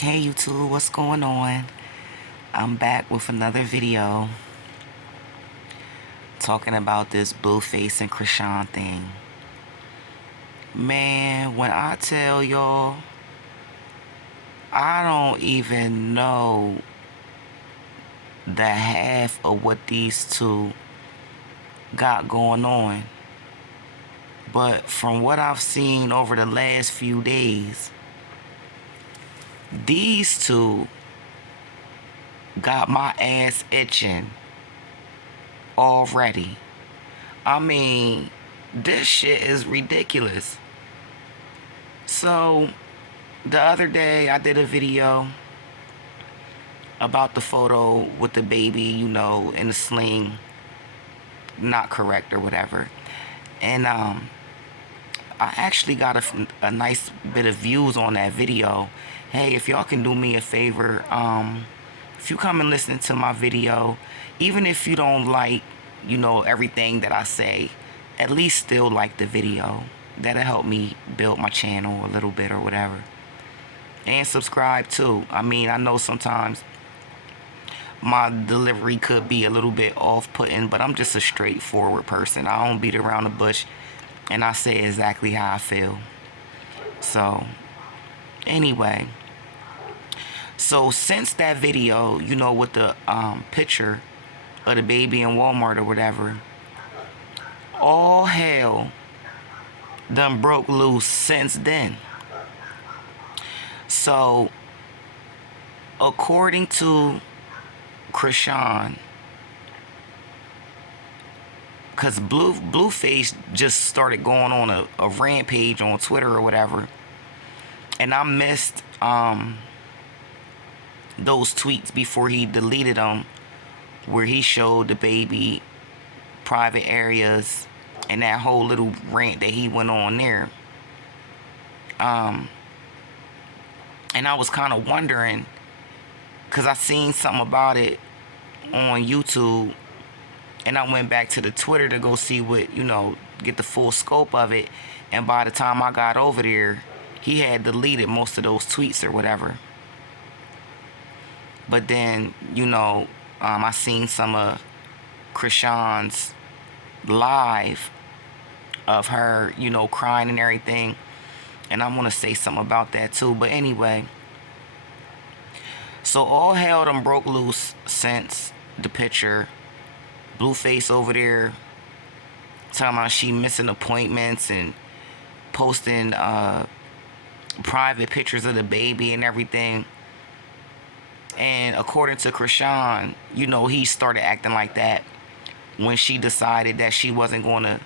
Hey YouTube, what's going on? I'm back with another video talking about this Blueface and CHRISEAN thing. Man, when I tell y'all, I don't even know the half of what these two got going on. But from what I've seen over the last few days, these two got my ass itching already. I mean, this shit is ridiculous. So, the other day I did a video about the photo with the baby, in the sling, not correct or whatever. And I actually got a nice bit of views on that video. Hey, if y'all can do me a favor, if you come and listen to my video, even if you don't like, everything that I say, at least still like the video. That'll help me build my channel a little bit or whatever. And subscribe too. I mean, I know sometimes my delivery could be a little bit off-putting, but I'm just a straightforward person. I don't beat around the bush, and I say exactly how I feel. So, anyway. So, since that video, with the picture of the baby in Walmart or whatever, all hell done broke loose since then. So, according to CHRISEAN, because Blueface just started going on a rampage on Twitter or whatever, and I missed those tweets before he deleted them, where he showed the baby private areas and that whole little rant that he went on there. And I was kind of wondering, because I seen something about it on YouTube, and I went back to the Twitter to go see what, get the full scope of it. And by the time I got over there, he had deleted most of those tweets or whatever. But then, I seen some of CHRISEAN's live of her, crying and everything. And I want to say something about that too. But anyway, so all hell done broke loose since the picture. Blueface over there talking about she missing appointments and posting private pictures of the baby and everything. And according to CHRISEAN, he started acting like that when she decided that she wasn't going to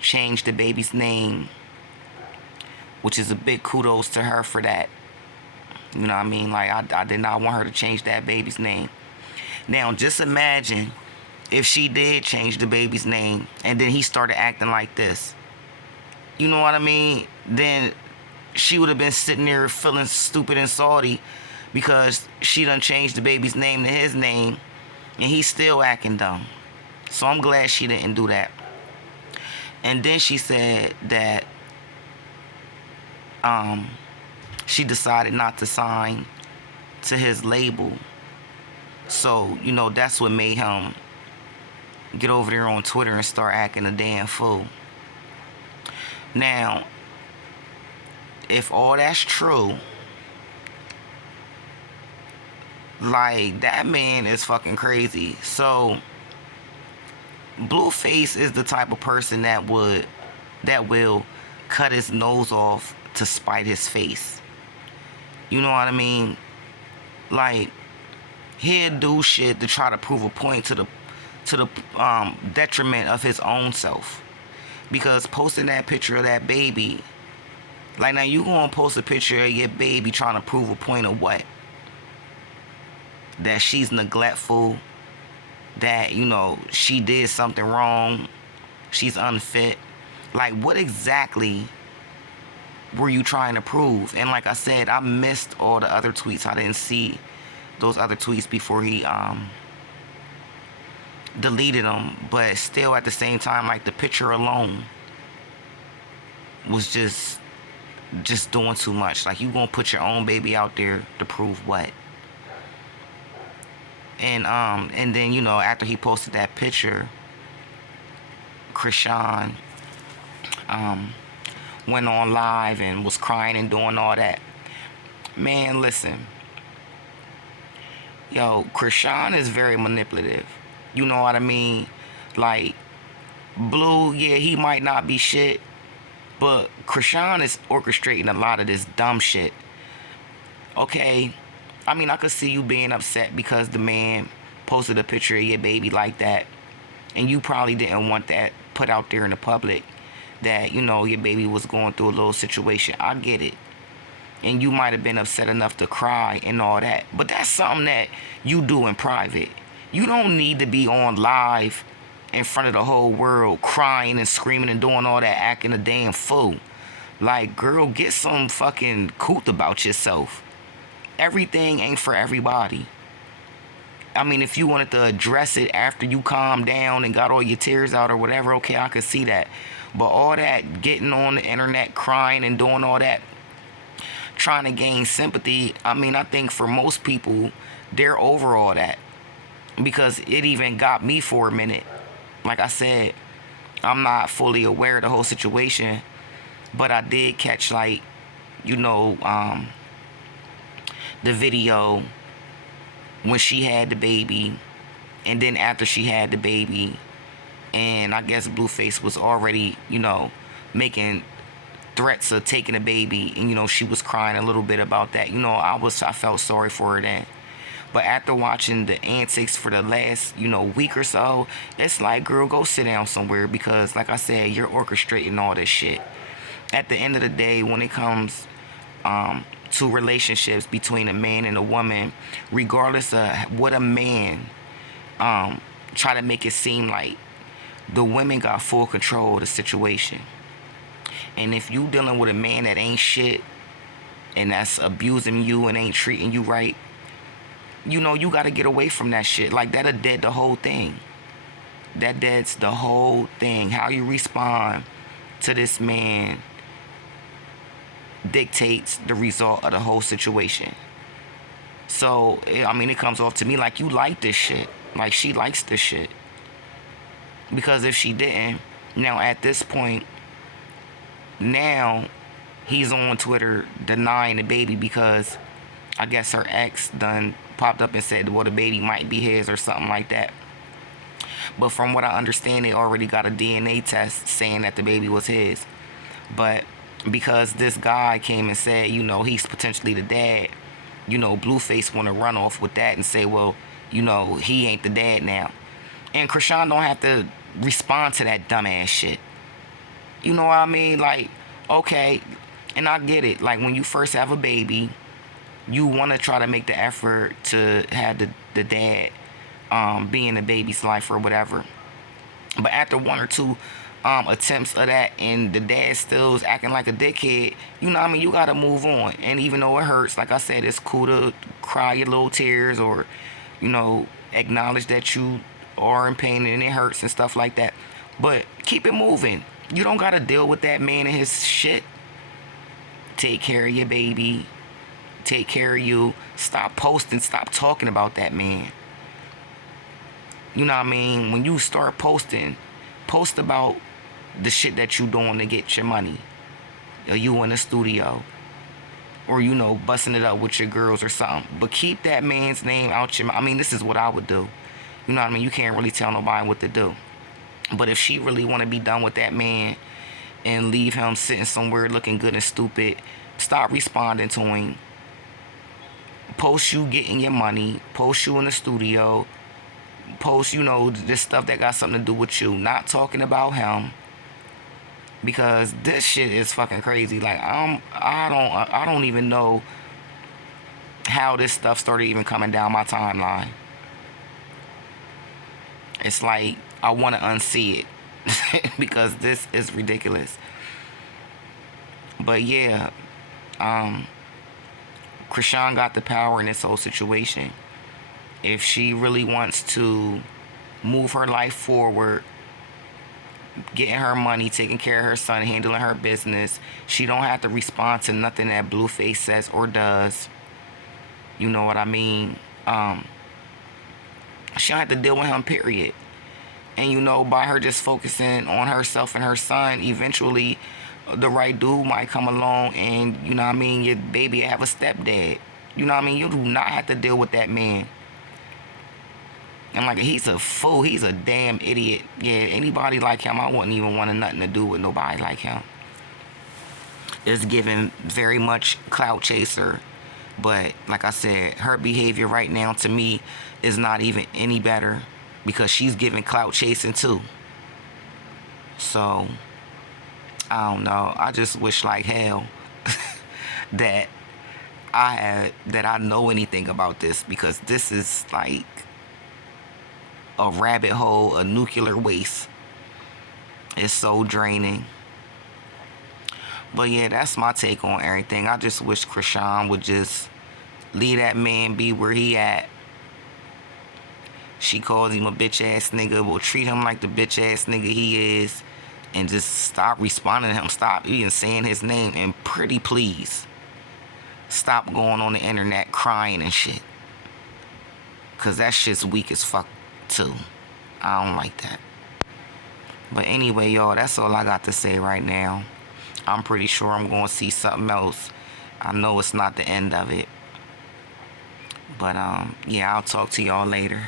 change the baby's name, which is a big kudos to her for that. You know what I mean? Like, I did not want her to change that baby's name. Now, just imagine if she did change the baby's name and then he started acting like this. You know what I mean? Then she would have been sitting there feeling stupid and salty because she done changed the baby's name to his name and he's still acting dumb. So I'm glad she didn't do that. And then she said that she decided not to sign to his label. So, that's what made him get over there on Twitter and start acting a damn fool. Now, if all that's true, like, that man is fucking crazy. So, Blueface is the type of person that will cut his nose off to spite his face. You know what I mean? Like, he'll do shit to try to prove a point to the detriment of his own self. Because posting that picture of that baby, like, now you gonna post a picture of your baby trying to prove a point of what? That she's neglectful, that, she did something wrong, she's unfit. Like, what exactly were you trying to prove? And like I said, I missed all the other tweets. I didn't see those other tweets before he deleted them. But still, at the same time, like, the picture alone was just just doing too much. Like, you gonna put your own baby out there to prove what? And then, after he posted that picture, CHRISEAN went on live and was crying and doing all that. Man, listen. Yo, CHRISEAN is very manipulative. You know what I mean? Like, Blue, yeah, he might not be shit, but CHRISEAN is orchestrating a lot of this dumb shit. Okay, I mean, I could see you being upset because the man posted a picture of your baby like that, and you probably didn't want that put out there in the public, that, your baby was going through a little situation. I get it. And you might have been upset enough to cry and all that. But that's something that you do in private. You don't need to be on live in front of the whole world crying and screaming and doing all that, acting a damn fool. Like, girl, get some fucking couth about yourself. Everything ain't for everybody. I mean, if you wanted to address it after you calmed down and got all your tears out or whatever, okay, I could see that. But all that getting on the internet crying and doing all that, trying to gain sympathy, I mean, I think for most people, they're over all that. Because it even got me for a minute. Like I said, I'm not fully aware of the whole situation, but I did catch, like, the video when she had the baby, and then after she had the baby, and I guess Blueface was already, making threats of taking the baby, and she was crying a little bit about that. I felt sorry for her then. But after watching the antics for the last, week or so, it's like, girl, go sit down somewhere, because like I said, you're orchestrating all this shit. At the end of the day, when it comes to relationships between a man and a woman, regardless of what a man try to make it seem like, the women got full control of the situation. And if you dealing with a man that ain't shit and that's abusing you and ain't treating you right, you got to get away from that shit. Like, that'll dead the whole thing. That deads the whole thing. How you respond to this man dictates the result of the whole situation. So, I mean, it comes off to me like you like this shit. Like, she likes this shit. Because if she didn't, now at this point, now he's on Twitter denying the baby, because I guess her ex done popped up and said, well, the baby might be his or something like that. But from what I understand, they already got a DNA test saying that the baby was his. But because this guy came and said, he's potentially the dad, Blueface want to run off with that and say, well, he ain't the dad now. And CHRISEAN don't have to respond to that dumbass shit. You know what I mean? Like, okay, and I get it. Like, when you first have a baby, you want to try to make the effort to have the dad be in the baby's life or whatever. But after one or two attempts of that, and the dad still is acting like a dickhead, you got to move on. And even though it hurts, like I said, it's cool to cry your little tears, or, acknowledge that you are in pain and it hurts and stuff like that. But keep it moving. You don't got to deal with that man and his shit. Take care of your baby. Take care of you. Stop posting. Stop talking about that man. You know what I mean? When you start posting, post about the shit that you doing to get your money. Or you in the studio. Or, busting it up with your girls or something. But keep that man's name out your mouth. I mean, this is what I would do. You know what I mean? You can't really tell nobody what to do. But if she really want to be done with that man and leave him sitting somewhere looking good and stupid, stop responding to him. Post you getting your money. Post you in the studio. Post, this stuff that got something to do with you. Not talking about him. Because this shit is fucking crazy. Like, I don't even know how this stuff started even coming down my timeline. It's like I want to unsee it because this is ridiculous. But yeah, CHRISEAN got the power in this whole situation. If she really wants to move her life forward, getting her money, taking care of her son, handling her business. She don't have to respond to nothing that Blueface says or does. You know what I mean? She don't have to deal with him, period. And you know, by her just focusing on herself and her son, eventually the right dude might come along, and you know what I mean, your baby have a stepdad. You know what I mean? You do not have to deal with that man. And like, he's a fool. He's a damn idiot. Yeah, anybody like him, I wouldn't even want nothing to do with nobody like him. It's given very much clout chaser. But like I said, her behavior right now to me is not even any better, because she's giving clout chasing too. So I don't know. I just wish like hell that I know anything about this, because this is like a rabbit hole, a nuclear waste. It's so draining. But yeah, that's my take on everything. I just wish CHRISEAN would just leave that man be where he at. She calls him a bitch ass nigga. Will treat him like the bitch ass nigga he is, and just stop responding to him. Stop even saying his name, and pretty please stop going on the internet crying and shit, cause that shit's weak as fuck too. I don't like that. But anyway, y'all, that's all I got to say right now. I'm pretty sure I'm going to see something else. I know it's not the end of it. But yeah, I'll talk to y'all later.